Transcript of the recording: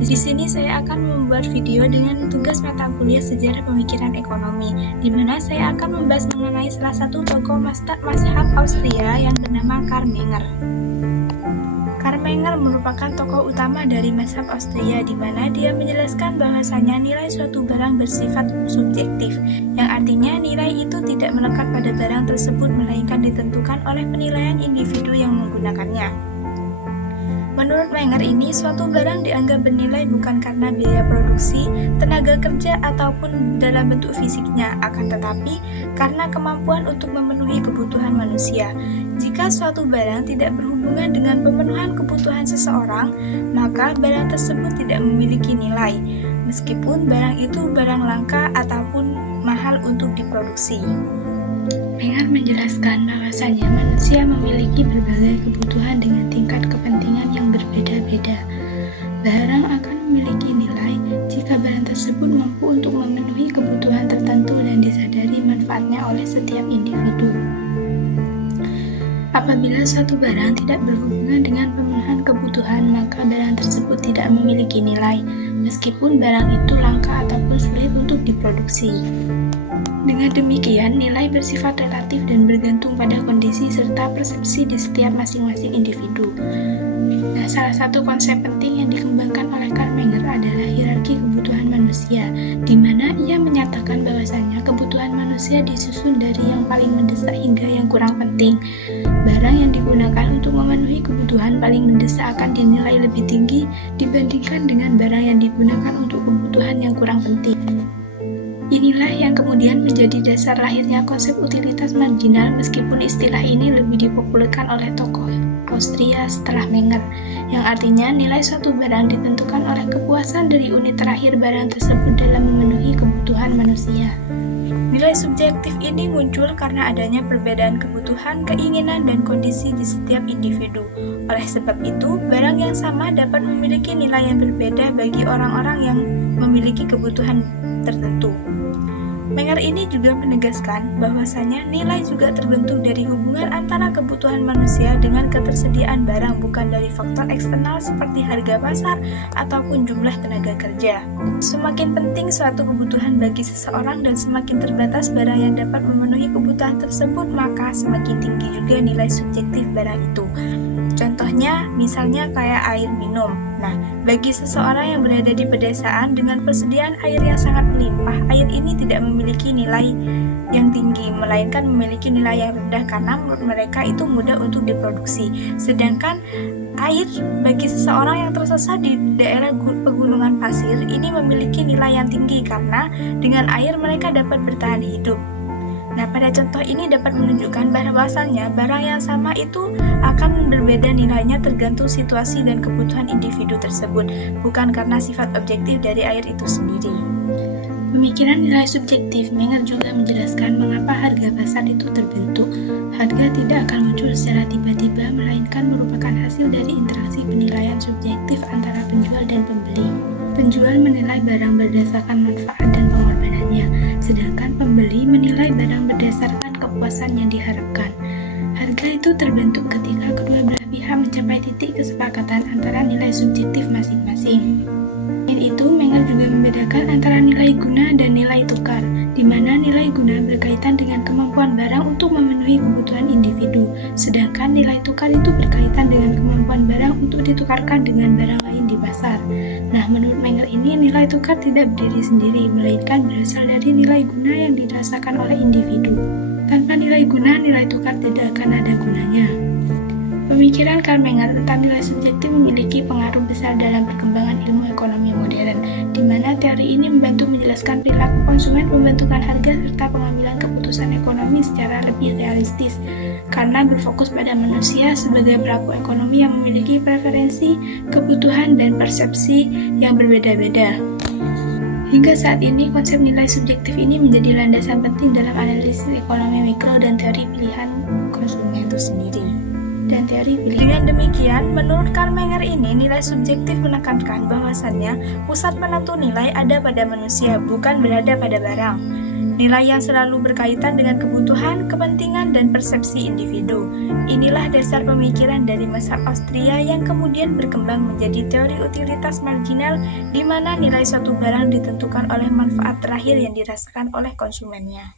Di sini saya akan membuat video dengan tugas mata kuliah sejarah pemikiran ekonomi, di mana saya akan membahas mengenai salah satu tokoh mazhab Austria yang bernama Karl Menger. Karl Menger merupakan tokoh utama dari mazhab Austria, di mana dia menjelaskan bahwasanya nilai suatu barang bersifat subjektif, yang artinya nilai itu tidak melekat pada barang tersebut, melainkan ditentukan oleh penilaian individu yang menggunakannya. Menurut Menger ini, suatu barang dianggap bernilai bukan karena biaya produksi, tenaga kerja, ataupun dalam bentuk fisiknya, akan tetapi karena kemampuan untuk memenuhi kebutuhan manusia. Jika suatu barang tidak berhubungan dengan pemenuhan kebutuhan seseorang, maka barang tersebut tidak memiliki nilai, meskipun barang itu barang langka ataupun mahal untuk diproduksi. Menger menjelaskan bahwasanya manusia memiliki berbagai kebutuhan dengan tingkat kepentingan yang berbeda-beda. Barang akan memiliki nilai jika barang tersebut mampu untuk memenuhi kebutuhan tertentu dan disadari manfaatnya oleh setiap individu. Apabila suatu barang tidak berhubungan dengan pemenuhan kebutuhan, maka barang tersebut tidak memiliki nilai, meskipun barang itu langka ataupun sulit untuk diproduksi. Dengan demikian, nilai bersifat relatif dan bergantung pada kondisi serta persepsi di setiap masing-masing individu. Nah, salah satu konsep penting yang dikembangkan oleh Karl Menger adalah hierarki kebutuhan manusia, di mana ia menyatakan bahwasanya kebutuhan manusia disusun dari yang paling mendesak hingga yang kurang penting. Barang yang digunakan untuk memenuhi kebutuhan paling mendesak akan dinilai lebih tinggi dibandingkan dengan barang yang digunakan untuk kebutuhan yang kurang penting. Inilah yang kemudian menjadi dasar lahirnya konsep utilitas marginal, meskipun istilah ini lebih dipopulerkan oleh tokoh Austria setelah Menger, yang artinya nilai suatu barang ditentukan oleh kepuasan dari unit terakhir barang tersebut dalam memenuhi kebutuhan manusia. Nilai subjektif ini muncul karena adanya perbedaan kebutuhan, keinginan, dan kondisi di setiap individu. Oleh sebab itu, barang yang sama dapat memiliki nilai yang berbeda bagi orang-orang yang memiliki kebutuhan tertentu. Menger ini juga menegaskan bahwasanya nilai juga terbentuk dari hubungan antara kebutuhan manusia dengan ketersediaan barang, bukan dari faktor eksternal seperti harga pasar ataupun jumlah tenaga kerja. Semakin penting suatu kebutuhan bagi seseorang dan semakin terbatas barang yang dapat memenuhi kebutuhan tersebut, maka semakin tinggi juga nilai subjektif barang itu. Contohnya, misalnya kayak air minum. Nah, bagi seseorang yang berada di pedesaan dengan persediaan air yang sangat melimpah, air ini tidak memiliki nilai yang tinggi, melainkan memiliki nilai yang rendah karena menurut mereka itu mudah untuk diproduksi. Sedangkan air bagi seseorang yang tersesat di daerah pegunungan pasir ini memiliki nilai yang tinggi karena dengan air mereka dapat bertahan hidup. Nah, pada contoh ini dapat menunjukkan bahwasannya barang yang sama itu akan berbeda nilainya tergantung situasi dan kebutuhan individu tersebut, bukan karena sifat objektif dari air itu sendiri. Pemikiran nilai subjektif, Menger juga menjelaskan mengapa harga pasar itu terbentuk. Harga tidak akan muncul secara tiba-tiba, melainkan merupakan hasil dari interaksi penilaian subjektif antara penjual dan pembeli. Penjual menilai barang berdasarkan manfaat dan pengorbanannya, sedangkan pembeli menilai barang berdasarkan kepuasan yang diharapkan. Harga itu terbentuk ketika kedua belah pihak mencapai titik kesepakatan antara nilai subjektif masing-masing. Selain itu, Menger juga membedakan antara nilai guna dan nilai tukar, di mana nilai guna berkaitan dengan kemampuan barang untuk memenuhi kebutuhan individu, sedangkan nilai tukar itu berkaitan dengan kemampuan barang untuk ditukarkan dengan barang lain di pasar. Nah, menurut Menger ini, nilai tukar tidak berdiri sendiri, melainkan berasal dari nilai guna yang dirasakan oleh individu. Tanpa nilai guna, nilai tukar tidak akan ada gunanya. Pemikiran Karl Menger tentang nilai subjektif memiliki pengaruh besar dalam perkembangan ilmu ekonomi modern, di mana teori ini membantu menjelaskan perilaku konsumen, pembentukan harga, serta pengambilan keputusan ekonomi secara lebih realistis, karena berfokus pada manusia sebagai pelaku ekonomi yang memiliki preferensi, kebutuhan, dan persepsi yang berbeda-beda. Hingga saat ini, konsep nilai subjektif ini menjadi landasan penting dalam analisis ekonomi mikro dan teori pilihan konsumen itu sendiri. Dengan demikian, menurut Karl Menger ini, nilai subjektif menekankan bahwasannya pusat penentu nilai ada pada manusia, bukan berada pada barang. Nilai yang selalu berkaitan dengan kebutuhan, kepentingan, dan persepsi individu. Inilah dasar pemikiran dari mazhab Austria yang kemudian berkembang menjadi teori utilitas marginal, di mana nilai suatu barang ditentukan oleh manfaat terakhir yang dirasakan oleh konsumennya.